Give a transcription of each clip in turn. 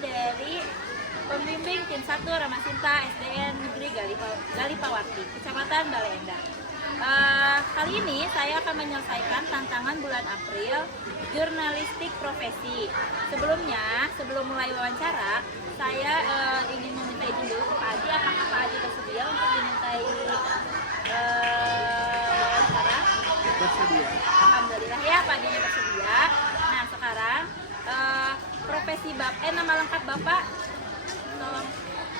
dari pembimbing tim 1 Ramasinta SDN Negeri Galipawati, Kecamatan Baleendah. Kali ini saya akan menyelesaikan tantangan bulan April jurnalistik profesi. Sebelum mulai wawancara, saya ingin meminta izin dulu ke Pak Adi. Apakah Pak Adi bersedia untuk dimintai wawancara? Bersedia. Alhamdulillah ya, Pak Adi bersedia. Nah, sekarang profesi nama lengkap Bapak, tolong.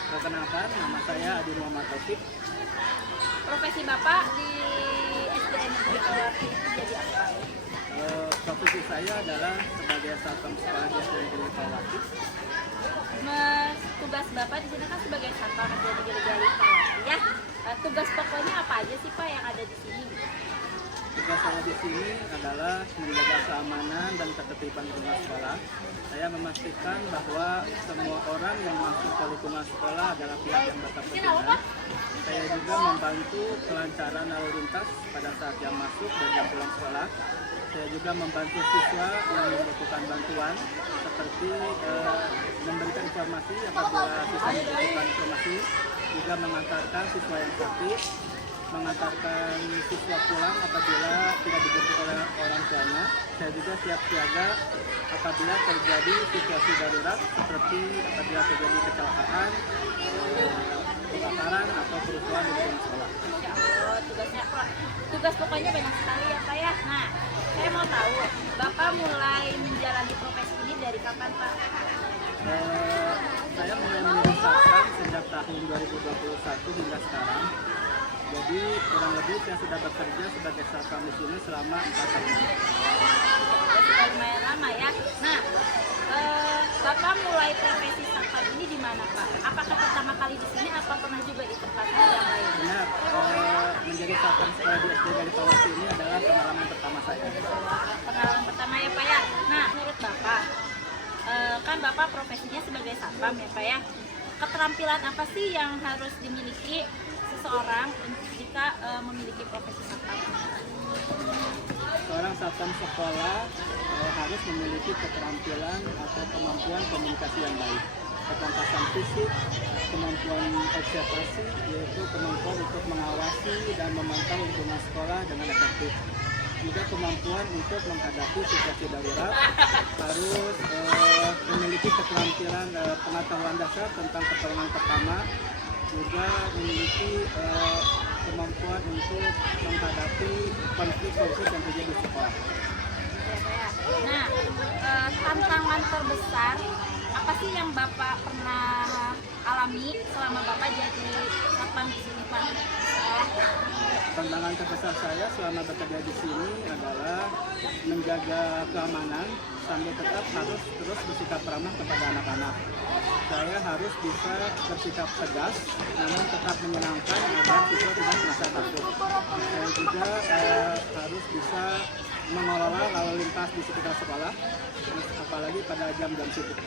Perkenalkan, nama saya Adi Muhammad Taufik. Profesi Bapak di SDN Negeri Galipawati itu jadi apa? Profesi saya adalah sebagai satpam sekolah di SDN Negeri Galipawati. Tugas Bapak di sini kan sebagai satpam SDN Negeri Galipawati ya. Tugas pokoknya apa aja sih Pak yang ada di sini? Tugas saya di sini adalah menjaga keamanan dan ketertiban lingkungan sekolah. Saya memastikan bahwa semua orang yang masuk ke lingkungan sekolah adalah pihak yang berkepentingan. Saya juga membantu kelancaran lalu lintas pada saat jam masuk dan jam pulang sekolah. Saya juga membantu siswa yang membutuhkan bantuan, seperti memberikan informasi apabila siswa membutuhkan informasi, juga mengantarkan siswa yang sakit, mengantarkan siswa pulang apabila tidak dijemput oleh orang tuanya. Saya juga siap siaga apabila terjadi situasi darurat, seperti apabila terjadi kecelakaan, kebakaran atau kerusuhan di lingkungan sekolah. Ya Allah, tugas pokoknya banyak sekali ya Pak ya. Nah, saya mau tahu, Bapak mulai menjalani profesi ini dari kapan Pak? Saya mulai menjadi satpam sejak tahun 2021 hingga sekarang. Jadi kurang lebih saya sudah bekerja sebagai satpam di sini selama 4 tahun. Sudah lumayan lama ya. Nah, Bapak mulai profesi satpam ini di mana Pak? Apakah pertama kali di sini atau pernah juga di tempat yang lain? Benar, menjadi satpam sekolah di SD Galipawati ini adalah pengalaman pertama saya. Pengalaman pertama ya Pak ya. Nah, menurut Bapak, kan Bapak profesinya sebagai satpam ya Pak ya. Keterampilan apa sih yang harus dimiliki seseorang jika memiliki profesi satpam? Seorang satpam sekolah harus memiliki keterampilan atau kemampuan komunikasi yang baik, kepantasan fisik, kemampuan observasi, yaitu kemampuan untuk mengawasi dan memantau lingkungan sekolah dengan efektif. Juga kemampuan untuk menghadapi situasi darurat, harus memiliki keterampilan pengetahuan dasar tentang pertolongan pertama, juga memiliki kemampuan untuk menghadapi konflik-konflik yang terjadi di sekolah. Nah, tantangan terbesar apa sih yang Bapak pernah alami selama Bapak jadi satpam di sini Pak? Tantangan terbesar saya selama bekerja di sini adalah menjaga keamanan sambil tetap harus terus bersikap ramah kepada anak-anak. Saya harus bisa bersikap tegas, namun tetap menyenangkan agar siswa tidak merasa takut. Saya juga harus bisa mengelola lalu lintas di sekitar sekolah, apalagi pada jam-jam sibuk.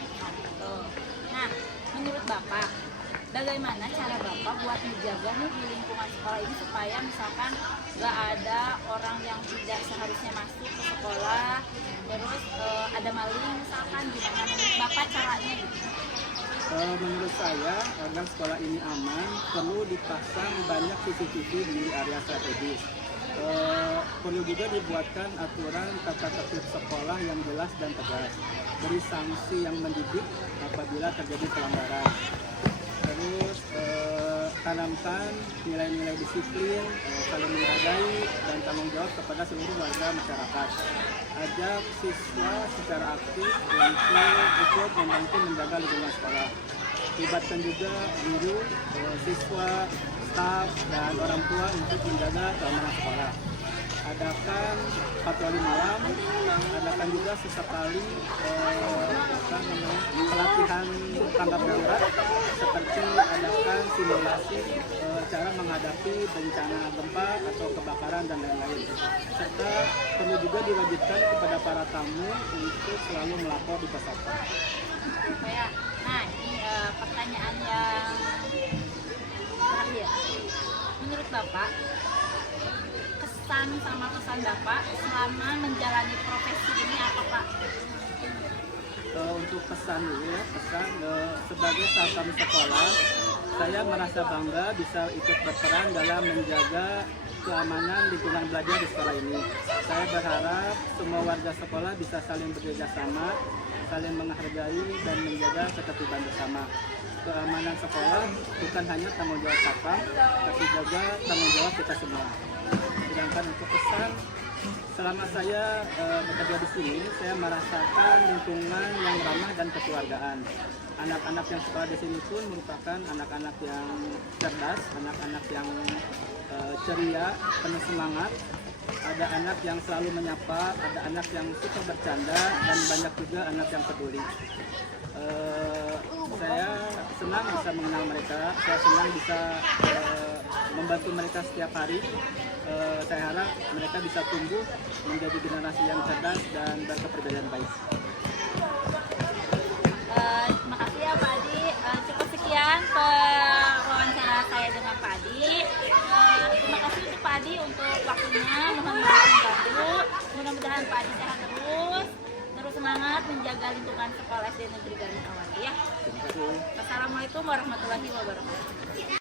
Nah, menurut Bapak, bagaimana cara Bapak buat menjaga nih di lingkungan sekolah ini supaya misalkan nggak ada orang yang tidak seharusnya masuk ke sekolah, terus ada maling misalkan, gimana menurut Bapak caranya gitu? Menurut saya, agar sekolah ini aman, perlu dipasang banyak CCTV di area strategis. Perlu juga dibuatkan aturan tata tertib sekolah yang jelas dan tegas, beri sanksi yang mendidik apabila terjadi pelanggaran. Terus tanamkan nilai-nilai disiplin, saling menghargai dan tanggung jawab kepada seluruh warga masyarakat. Ajak siswa secara aktif untuk ikut membantu menjaga lingkungan sekolah. Libatkan juga guru, siswa, staf, dan orang tua untuk menjaga keamanan sekolah. Adakan patroli malam, adakan juga sesekali pelatihan tanggap darurat, seperti adakan simulasi cara menghadapi bencana gempa atau kebakaran dan lain-lain. Serta perlu juga diwajibkan kepada para tamu untuk selalu melapor di pos satpam. Nah, ini pertanyaan yang terakhir. Menurut Bapak, kesan sama pesan Bapak selama menjalani profesi ini apa Pak? untuk pesan dulu ya, pesan sebagai satpam sekolah, saya merasa bangga bisa ikut berperan dalam menjaga keamanan lingkungan belajar di sekolah ini. Saya berharap semua warga sekolah bisa saling bekerja sama, saling menghargai dan menjaga ketertiban bersama. Keamanan sekolah bukan hanya tanggung jawab satpam, tapi juga tanggung jawab kita semua. Sedangkan untuk pesan, selama saya bekerja di sini, saya merasakan lingkungan yang ramah dan kekeluargaan. Anak-anak yang sekolah di sini pun merupakan anak-anak yang cerdas, anak-anak yang ceria, penuh semangat. Ada anak yang selalu menyapa, ada anak yang suka bercanda, dan banyak juga anak yang peduli. Saya senang bisa mengenal mereka, saya senang bisa membantu mereka setiap hari. Saya harap mereka bisa tumbuh menjadi generasi yang cerdas dan berkepribadian baik. Terima kasih ya Pak Adi. Cukup sekian wawancara saya dengan Pak Adi. Terima kasih untuk Pak Adi untuk waktunya. Mohon maaf mengganggu. Mudah-mudahan Pak Adi sehat terus semangat menjaga lingkungan sekolah SD Negeri Galipawati ya. Terima kasih. Assalamualaikum warahmatullahi wabarakatuh.